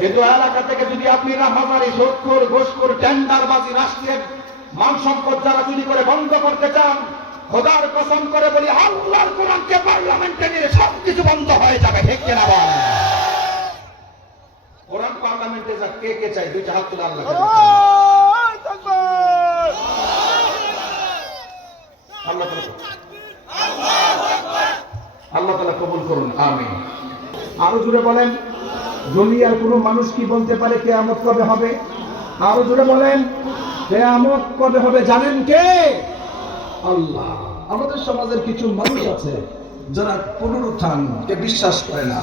কিন্তু এলাকা থেকে যদি আপনি রাফাজারি সোদখোর ঘোষখোর টেন্ডারবাজি রাষ্ট্রের মান সম্পদ যারা চুরি করে বন্ধ করতে চান খোদার কসম করে বলি আল্লাহর কোরআনকে পার্লামেন্টে নিয়ে সব কিছু বন্ধ হয়ে যাবে ঠিক কিনা বল? কোরআন পার্লামেন্টে যা কে কে চাই দুইটা হাত তুলে আল্লাহ আল্লাহ তালা কবুল করুন। আমিন। আরও জুড়ে বলেন। দুনিয়ার কোনো মানুষ কি বলতে পারে কেয়ামত কবে হবে? আরও জুড়ে বলেন, কেয়ামত কবে হবে জানেন কে? আল্লাহ। আমাদের সমাজের কিছু মানুষ আছে যারা পুনরুত্থানকে বিশ্বাস করে না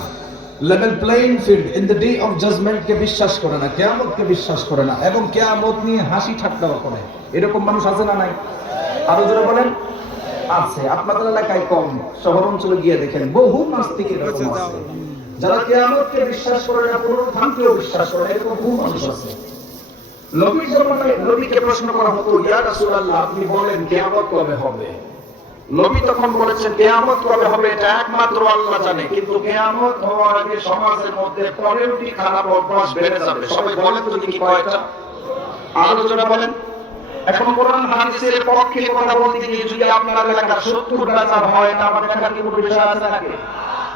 level playing field in the day of জাজমেন্টকে বিশ্বাস করে না, কেয়ামতকে বিশ্বাস করে না, এবং কেয়ামত নিয়ে হাসি ঠাট্টাও করে। এরকম মানুষ আছে না নাই? আরও জোরে বলেন, আছে। আপনাদের এলাকায় কম, শহর অঞ্চলে গিয়ে দেখেন, বহু নাস্তিক এরকম আছে। যারা কেয়ামতকে বিশ্বাস করে না পুনরুত্থানকেও বিশ্বাস করে এরকম বহু মানুষ আছে। নবীর জমানায় নবীকে প্রশ্ন করা হতো, ইয়া রাসূলুল্লাহ, আপনি বলেন কিয়ামত কবে হবে? নবী তখন বলেছেন, কিয়ামত কবে হবে? এটা একমাত্র আল্লাহ জানে, কিন্তু কিয়ামত হওয়ার আগে সমাজের মধ্যে খারাপ অভ্যাস বেড়ে যাবে? সবাই বলেন তো দেখি কয়টা। আলোচনা বলেন, এখন কোরআন, হাদিসের পক্ষে কথা বলতে গিয়ে যদি আপনার এলাকার বেচার হয় তা আমার দেখার কি কোনো বিষয় আছে নাকি?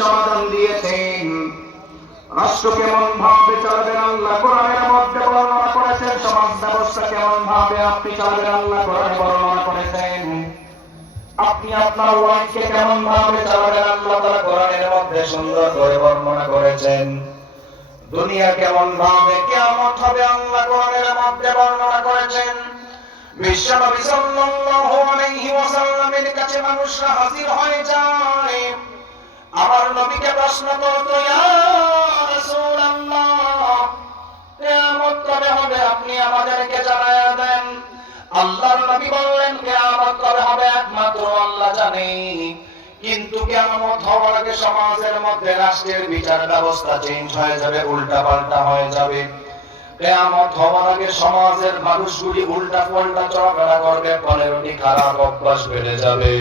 সমাধান দিয়েছেন। কেমন চালাবেন আল্লাহ করেছেন, সমাজ ব্যবস্থা কেমন ভাবে আপনি চালাবেন আল্লাহ বর্ণনা করেছেন। আপনি আপনার ওয়াইফকে কেমন ভাবে চালাবেন? আল্লাহ তাআলা কোরআনের মধ্যে সুন্দর করে বর্ণনা করেছেন। দুনিয়া কেমন ভাবে কিয়ামত হবে আল্লাহ কোরআনের মধ্যে বর্ণনা করেছেন। বিশ্বনবী সাল্লাল্লাহু আলাইহি ওয়াসাল্লামের কাছে মানুষরা হাজির হয়ে যায়। আমার নবীকে প্রশ্ন করতো, ইয়া রাসূলুল্লাহ, কিয়ামত কবে হবে? আপনি আমাদেরকে জানায়া দেন। নবী বললেন কিয়ামত কবে হবে একমাত্র আল্লাহ জানে কিন্তু কিয়ামত হওয়ার আগে সমাজের মধ্যে রাষ্ট্রের বিচার ব্যবস্থা চেঞ্জ হয়ে যাবে উল্টা পাল্টা হয়ে যাবে কেয়ামত হওয়ার আগে সমাজের মানুষগুলি উল্টা পাল্টা চলাফেরা করবে পনেরোটি খারাপ অভ্যাস বেড়ে যাবে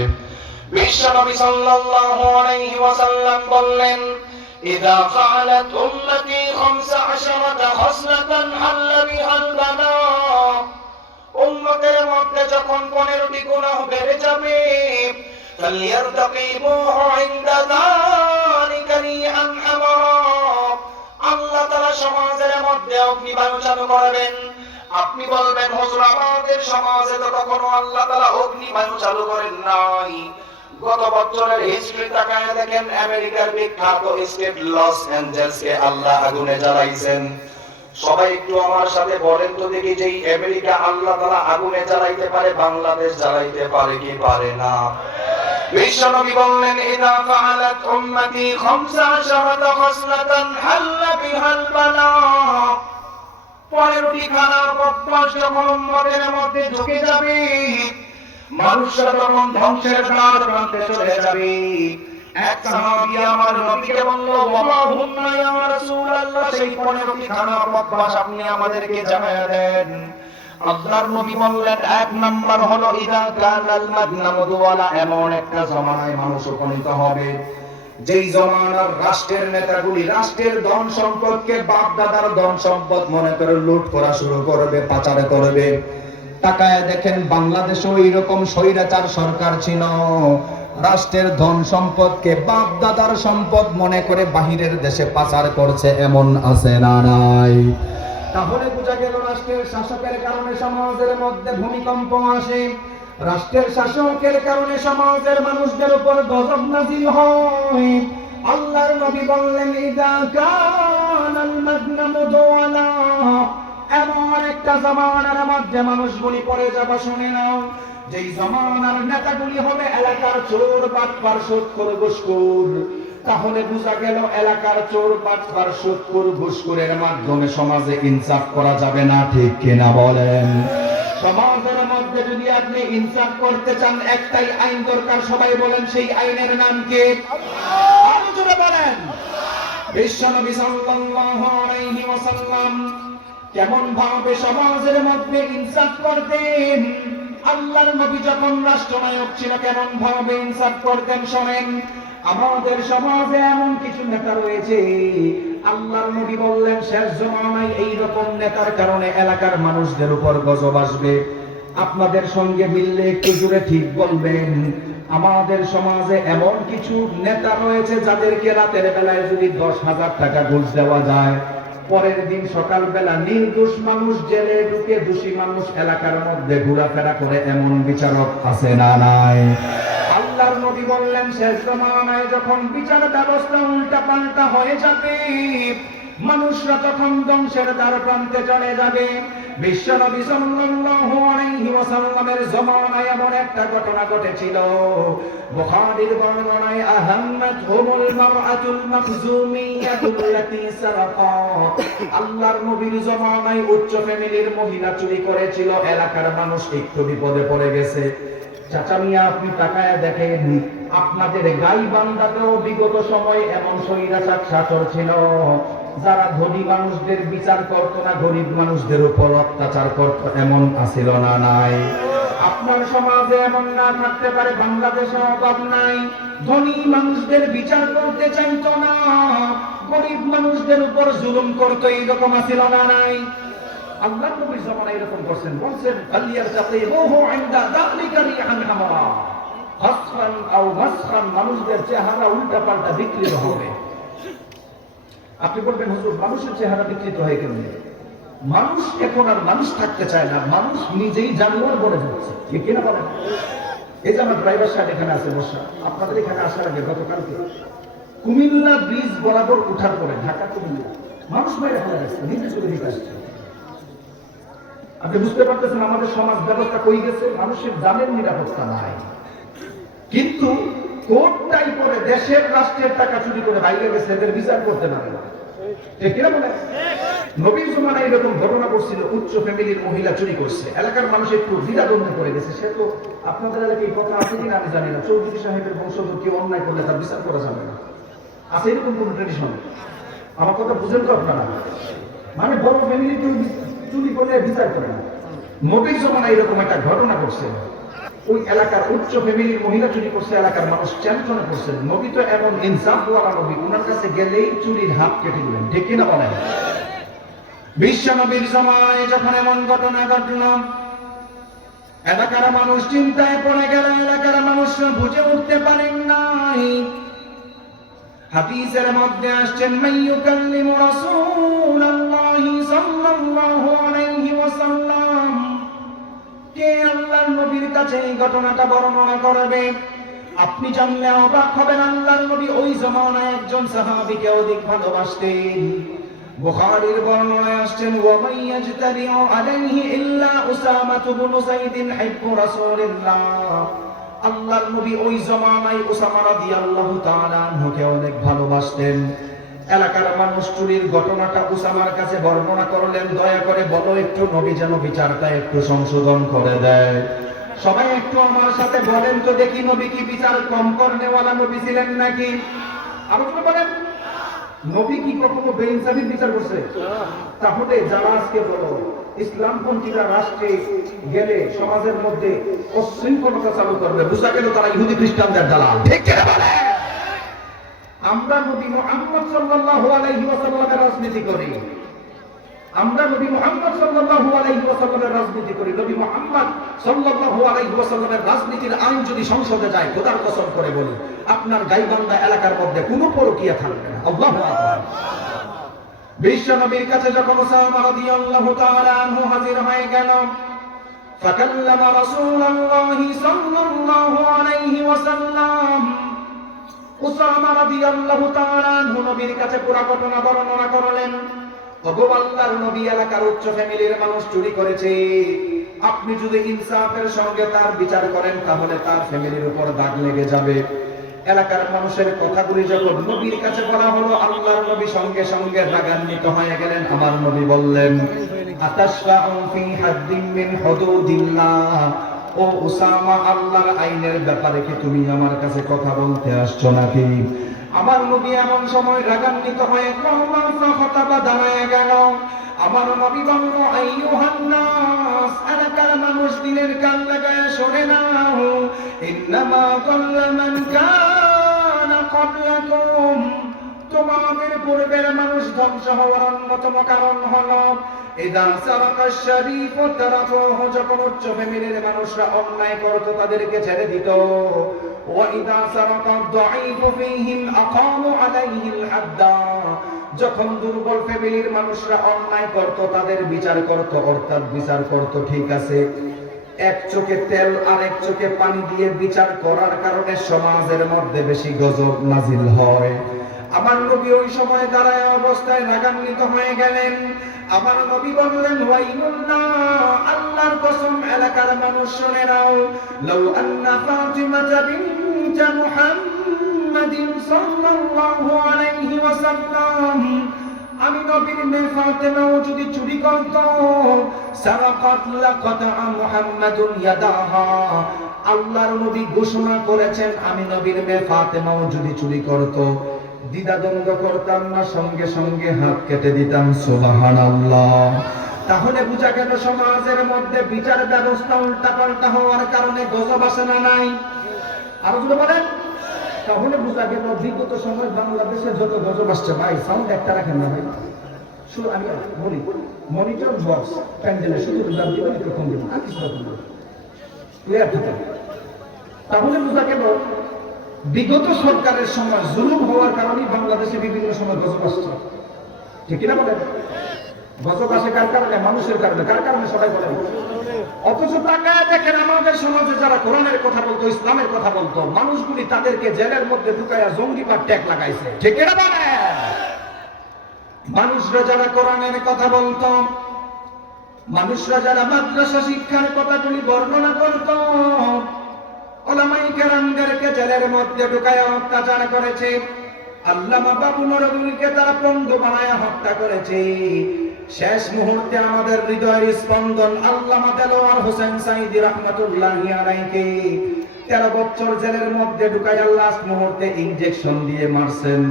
বিশ্বনবী সাল্লাল্লাহু আলাইহি ওয়াসাল্লাম বললেন إذا فعلت أمتي خمس عشرة خصلة حل بها البلاء উম্মতের মধ্যে যখন পনেরোটি গুনাহ বেড়ে যাবে আপনি বলবেন আমাদের সমাজে তো কখনো আল্লাহ তালা অগ্নিবায়ু চালু করেন নাই। গত বছরের হিস্ট্রি তাকায় দেখেন, আমেরিকার বিখ্যাত স্টেট লস অ্যাঞ্জেলসকে আল্লাহ আগুনে জ্বালাইছেন। সবাই একটু আমার সাথে বলেন তো দেখি যে আমেরিকা আল্লাহ তাআলা আগুনে জ্বালাইতে পারে, বাংলাদেশ জ্বালাইতে পারে কি পারে না? বিশ্বনবী বললেন উম্মতি খামসা হাল্লা বিহাল বালা। যখন উম্মতের মধ্যে ঢুকে যাবে, মানুষরা তখন ধ্বংসের দ্বার প্রান্তে চলে যাবে। এক সাহাবী আমার নবীকে বলল ইয়া রাসূলুল্লাহ, সেই অভ্যাস আপনি আমাদেরকে দেন। আল্লাহর নবী বললেন, এক নাম্বার হলো, ইদা এমন একটা মানুষ উপনীত হবে। যেই জমানার রাষ্ট্রের নেতাগুলি, রাষ্ট্রের ধন সম্পদকে বাপ দাদার ধন সম্পদ মনে করে লুট করা শুরু করবে, পাচার করবে। তাকায় দেখেন, বাংলাদেশও এইরকম স্বৈরাচার সরকার ছিল। রাষ্ট্রের ধন সম্পদকে বাপ দাদার সম্পদ মনে করে বাহিরের দেশে পাচার করছে এমন আছে না নাই। তাহলে বোঝা গেল রাষ্ট্রের শাসকের কারণে সমাজের মধ্যে ভূমিকম্প আসে। রাষ্ট্রের শাসকের কারণে সমাজের মানুষদের উপর গজব নাজিল হয়। আল্লাহর নবী বললেন, ইদা কানাল জাহান্নামু দোয়ালা এমন একটা জামানার মধ্যে মানুষ মানুষগুলি পড়ে যাবা, শুনে নাও। যেই জামানার নেতাগুলি হবে এলাকার চোর বাটপার সুৎখোর, ঘুষখোর। তাহলে বোঝা গেল এলাকার চোর বাটপার সুৎখোর, ঘুষখোরের মাধ্যমে সমাজে ইনসাফ করা যাবে না, ঠিক কিনা বলেন? সমাজের মধ্যে যদি আপনি ইনসাফ করতে চান, একটাই আইন দরকার, সবাই বলেন সেই আইনের নাম কি? বলেন। বিশ্বনবী কেমন ভাবে সমাজের মধ্যে ইনসাফ করতেন? আল্লাহর নবী যখন রাষ্ট্রনায়ক ছিল, কেমন ভাবে ইনসাফ করতেন শোনেন? আমাদের সমাজে এমন কিছু নেতা রয়েছে। আল্লাহর নবী বললেন, শেষ জমানায় এইরকম নেতার কারণে এলাকার মানুষদের উপর গজব আসবে। আপনাদের সঙ্গে মিললে একটু জুড়ে ঠিক বলবেন। আমাদের সমাজে এমন কিছু নেতা রয়েছে, যাদেরকে রাতের বেলায় যদি দশ হাজার টাকা ঘুষ দেওয়া যায় পরের দিন সকালবেলা নির্দোষ মানুষ জেলে ঢুকে দোষী মানুষ এলাকার মধ্যে ঘোরাফেরা করে এমন বিচারক আছে না নাই? আল্লাহর নবী বললেন, শেষ জমানায় যখন বিচার ব্যবস্থা উল্টা পাল্টা হয়ে যাবে মানুষরা তখন ধ্বংসের দ্বার প্রান্তে চলে যাবে। বিশ্ব নবী সাল্লাল্লাহু আলাইহি ওয়াসাল্লামের জমানায় এমন একটা ঘটনা ঘটেছিল। বুখারীর বর্ণনায় হুমুল মারআতুল সারাকাত আল্লাহর নবীর জমানায় উচ্চ ফ্যামিলির মহিলা চুরি করেছিল, এলাকার মানুষ একটু বিপদে পড়ে গেছে। চাচা মিয়া, আপনি তাকায় দেখেন, আপনাদের গাই বান্দাতেও বিগত সময়ে এমন স্বৈরাচার শাসর ছিল। যারা ধনী মানুষদের বিচার করতো না, গরিব মানুষদের উপর অত্যাচার করত, এমন আসিল না, নাই। আপনার সমাজে এমন না থাকতে পারে, বাংলাদেশে অভাব নাই। ধনী মানুষদের বিচার করতে চাইতো না, গরিব মানুষদের উপর জুলুম করতো, এইরকম আসিল না, নাই। আল্লাহ নবীর জামানা এরকম করছেন, বলছেন, আলিয়ার সাথে ওহো আইন্দা দালিকা রিহান হামারা। হাসফান আও মাসফান মানুষদের চেহারা উল্টা পাল্টা বিকৃত হবে। আপনি বলবেন, হুজুর, মানুষের চেহারা বিকৃত হয় কেন মানুষ এখন আর মানুষ থাকতে চায় না, মানুষ নিজেই জানোয়ার বলে যাচ্ছে ঠিক বলেন এই যে আমার ড্রাইভার সাহেব এখানে আছে, বসা। আপনাদের এখানে আসার আগে গতকালকে কুমিল্লা ব্রিজ বরাবর উঠার পরে, ঢাকা কুমিল্লা, মানুষ মেরে ফেলে গেছে, নিজে চলে দিতে আসছে। আপনি বুঝতে পারতেছেন আমাদের সমাজ ব্যবস্থা কই গেছে? মানুষের জানের নিরাপত্তা নাই। কিন্তু কোর্টটাই করে দেশের রাষ্ট্রের টাকা চুরি করে বাইরে গেছে, এদের বিচার করতে পারে না। নবীর জমানা এরকম ঘটনা করছিল উচ্চ ফ্যামিলির মহিলা চুরি করছে। এলাকার মানুষ একটু দ্বিধাদ্বন্দ্ব করে গেছে। সে তো আপনাদের এলাকায় কথা আছে কিনা আমি জানি না। চৌধুরী সাহেবের বংশধর কেউ অন্যায় করলে তার বিচার করা যাবে না। আছে এরকম কোন ট্রেডিশন আমার কথা বুঝেন তো আপনারা। মানে বড় ফ্যামিলি চুরি করলে বিচার করে না। নবীর জমানা এরকম একটা ঘটনা করছে ওই এলাকার উচ্চ ফ্যামিলির মহিলা চুরি করছে, এলাকার মানুষ চ্যাম্পিয়ন করছে। নবী তো এমন ইনসাফ ওয়ালা নবী ওনার কাছে গেলেই চুরির হাত কেটে দিলেন ঠিক কিনা বলেন? বিশ্ব নবীর সময় যখন এমন ঘটনা ঘটল, এলাকার মানুষ চিন্তায় পড়ে গেল, এলাকার মানুষ বুঝে উঠতে পারেন নাই। হাদিসের মধ্যে আসছেন মাইয়ুকাল্লিমু রাসূলুল্লাহি সাল্লাল্লাহু আলাইহি ওয়াসাল্লাম কে আল্লাহর নবীর কাছে এই ঘটনাটা বর্ণনা করবে? আপনি জানলে অবাক হবেন, আল্লাহর নবী ওই জমানায় একজন সাহাবীকে অধিক ভালোবাসতেন। বুখারীর বর্ণনায় আসছেন ওয়া মাইয়াজতারিউ আলাইহি ইল্লা উসামা ইবনে যায়েদ হিব্বু রাসূলিল্লাহ। আল্লাহর নবী ওই জমানায় উসামা রাদিয়াল্লাহু তাআলা আনহুকে অনেক ভালোবাসতেন। এলাকার মানুষ চুরির ঘটনাটা উসামার কাছে বর্ণনা করলেন, দয়া করে বলো একটু, নবী যেন বিচারটা একটু সংশোধন করে দেয়। সবাই একটু আমার সাথে বলেন তো দেখি নবী কি বিচার কম করনেওয়ালা নবী ছিলেন নাকি? আলোচনা বলেন, নবী কি কখনো বেইনসাফির বিচার করছে? তাহলে যারা আজকে বলো, ইসলামপন্থীরা রাষ্ট্রে গেলে সমাজের মধ্যে অশৃঙ্খলতা চালু করবে বুঝা গেল তারা ইহুদি খ্রিস্টানদের দালাল। ঠিক বলে আমরা নবী মুহাম্মদ সাল্লাল্লাহু আলাইহি ওয়াসাল্লামের রাজনীতি করি আমরা নবী মুহাম্মদ সাল্লাল্লাহু আলাইহি ওয়াসাল্লামের রাজনীতি করি নবী মুহাম্মদ সাল্লাল্লাহু আলাইহি ওয়াসাল্লামের রাজনীতির আইন যদি সংসদে যায় খোদার কসম করে বলি আপনার গাইবান্ধা এলাকার মধ্যে কোনো পরকীয়া থাকবে না আল্লাহু আকবার বিশ্ব নবীর কাছে যখন ওসামা রাদিয়াল্লাহু তাআলা আনহু হাজির হয়ে গেল فكلم رسول الله صلى الله عليه وسلم উসামা রাদিয়াল্লাহু তাআলা নবীর কাছে পুরো ঘটনা বর্ণনা করলেন নবী এলাকার উচ্চ ফ্যামিলির মানুষ চুরি করেছে। আপনি যদি ইনসাফের সঙ্গে তার বিচার করেন, তাহলে তার ফ্যামিলির উপর দাগ লেগে যাবে। এলাকার মানুষের কথাগুলি যখন নবীর কাছে বলা হলো, আল্লাহর নবী সঙ্গে সঙ্গে রাগান্বিত হয়ে গেলেন। আমার নবী বললেন, আতাশফাউ ফি মিন হুদুদিল্লাহ। ও উসামা আল্লাহর আইনের ব্যাপারে কি তুমি আমার কাছে কথা বলতে আসছো নাকি? আমার নবী এমন সময় রাগান্বিত হয়ে ফাখাতাবা দাঁড়ায় গেল। আমার নবী বলল, আইয়ুহান নাস এলাকার মানুষ দিনের কান লাগায় শোনে নাও। ইন্নামা কাল্লা মান কানা ক্বাবলাকুম। তোমাদের পূর্বের মানুষ ধ্বংস হওয়ার অন্যতম কারণ হলো যখন যখন দুর্বল ফ্যামিলির মানুষরা অন্যায় করত, তাদের বিচার করত, অর্থাৎ বিচার করত, ঠিক আছে। এক চোখে তেল আর এক চোখে পানি দিয়ে বিচার করার কারণে সমাজের মধ্যে বেশি গজব নাজিল হয়। আমার নবী ওই সময় দাঁড়ায় অবস্থায় রাগান্বিত হয়ে গেলেন। আমার নবী বললেন আল্লাহর কসম, এলাকার মানুষ শুনে নাও। লাউ আন্না ফাতিমা বিনত মুহাম্মাদিন সাল্লাল্লাহু আলাইহি ওয়াসাল্লাম। আমি নবীর মেয়ে ফাতেমাও যদি চুরি করত সারাকাত লাকাতা মুহাম্মাদুন ইয়াদাহা। আল্লাহর নবী ঘোষণা করেছেন, আমি নবীর মেয়ে ফাতেমাও যদি চুরি করত। দ্বিধাদ্বন্দ্ব করতাম না, সঙ্গে সঙ্গে হাত কেটে দিতাম, সুবহানাল্লাহ। তাহলে বুঝা গেল সমাজের মধ্যে বিচার ব্যবস্থা উল্টাপাল্টা হওয়ার কারণে গজব আসে না নাই? আরও যদি বলেন। তাহলে বোঝা গেল বিগত সময় বাংলাদেশে যত গজব আসছে, ভাই সাউন্ড একটা রাখেন না, ভাই। শুধু আমি বলি মনিটর বক্স প্যান্ডেলে শুধু দাম দিবেন একটু কম দিবেন, আর কিছু তাহলে বোঝা গেল বিগত সরকারের সময় জুলুম হওয়ার কারণে বাংলাদেশে বিভিন্ন সময় গজব আসছে। ঠিক কিনা বলেন? গজব আসে কার কারণে? মানুষের কারণে। কার কারণে সবাই বলেন? অথচ তাকায় দেখেন আমাদের সমাজে যারা কোরআনের কথা বলতো, ইসলামের কথা বলতো, মানুষগুলি তাদেরকে জেলের মধ্যে ঢুকাইয়া জঙ্গি বা ট্যাগ লাগাইছে। ঠিক না বলে মানুষরা যারা কোরআনের কথা বলতো, মানুষরা যারা মাদ্রাসা শিক্ষার কথাগুলি বর্ণনা করত কেরামদেরকে জেলের মধ্যে ঢুকাইয়া অত্যাচার করেছে। আল্লামা বাবু তারা বানায়া হত্যা করেছে। শেষ মুহূর্তে আমাদের হৃদয়ের স্পন্দন আল্লামা দেলোয়ার হোসেন সাইদি রহমতুল্লাহি তেরো বছর জেলের মধ্যে আল্লাহ মুহূর্তে দিয়ে মারছেন।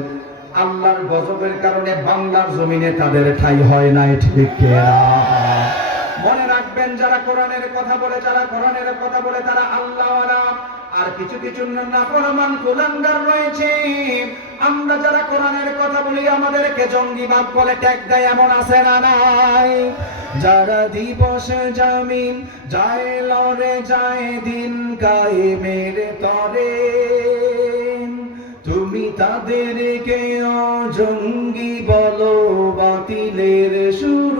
আল্লাহর গজবের কারণে বাংলার জমিনে তাদের ঠাই হয় নাই, ঠিক মনে রাখবেন, যারা কোরআনের কথা বলে, যারা কোরআনের কথা বলে, তারা আল্লাহ আর কিছু কিছু রয়েছে। আমরা যারা কোরআনের কথা বলি, আমাদেরকে জঙ্গিবাদ বলে ট্যাগ দেয়, এমন আছে না নাই? যারা দিবস জামিন যায়, লড়ে যায়, দিন কায়েমের তরে। তুমি তাদেরকে জঙ্গি বলো, বাতিলের সুর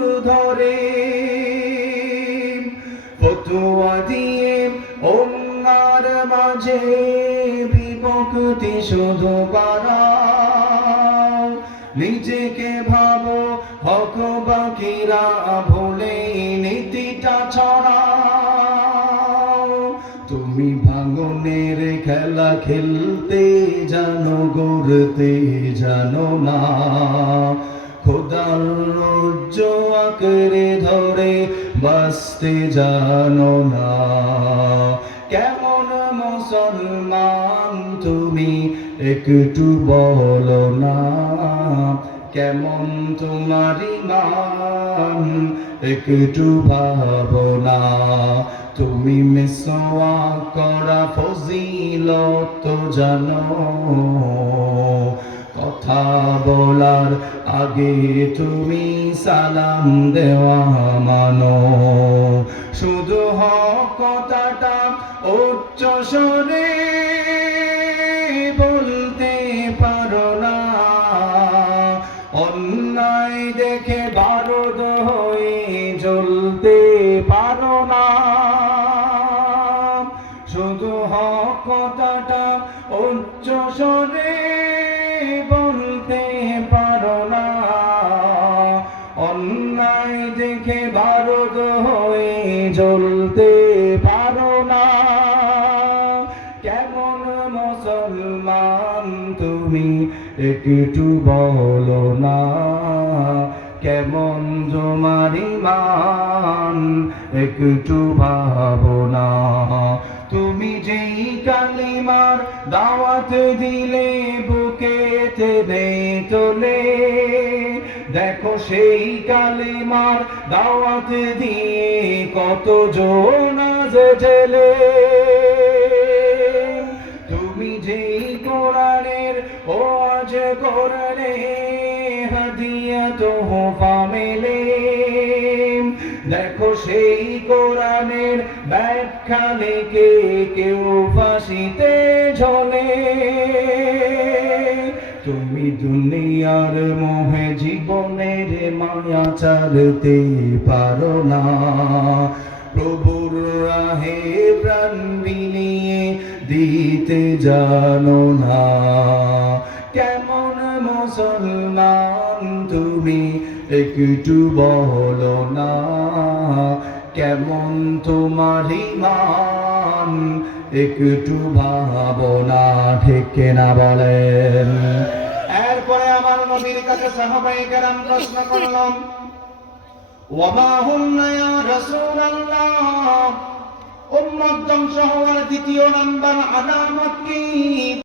বিভক্তি শুধু বাড়াও নিজেকে ভাবো হক বাকিরা ভুলে নীতিটা ছড়াও। তুমি ভাঙনের খেলা খেলতে জানো, গড়তে জানো না। খোদার রজ্জ আঁকড়ে ধরে বাঁচতে জানো না। কেমন মুসলমান তুমি একটু বলো না। কেমন তোমার ইমান একটু ভাবনা তুমি মেসোয়া করা ফজিলত জানো। কথা বলার আগে তুমি সালাম দেওয়া মানো। শুধু হকতাটা উচ্চ স্বরে তুমি একটু বলো না, কেমন তোমার ইমান একটু ভাবনা তুমি যেই কালিমার দাওয়াত দিলে, বুকেতে নেই তোলে দেখো সেই কালিমার দাওয়াত দিয়ে কত জন জেলে। কোরআনের ও আজ কোরআনে হাদিয়া তো হোফা মেলে দেখো সেই কোরআনের ব্যাখ্যা লেখে কেউ ফাঁসিতে ঝলে। তুমি দুনিয়ার মোহে জীবনের মায়া ছাড়তে পারো না। প্রভুর রাহে প্রাণ দিতে জানো না। কেমন মুসলমান তুমি একটু বলো না। কেমন তোমার ইমান একটু ভাবনা ঠিক না বলেন। এরপরে আমার নবীর কাছে সাহাবাই কেরাম প্রশ্ন করলাম ওয়ামা হুন্না ইয়া রাসূলুল্লাহ? উম্মত ধ্বংস হওয়ার দ্বিতীয় নাম্বার আলামত কি?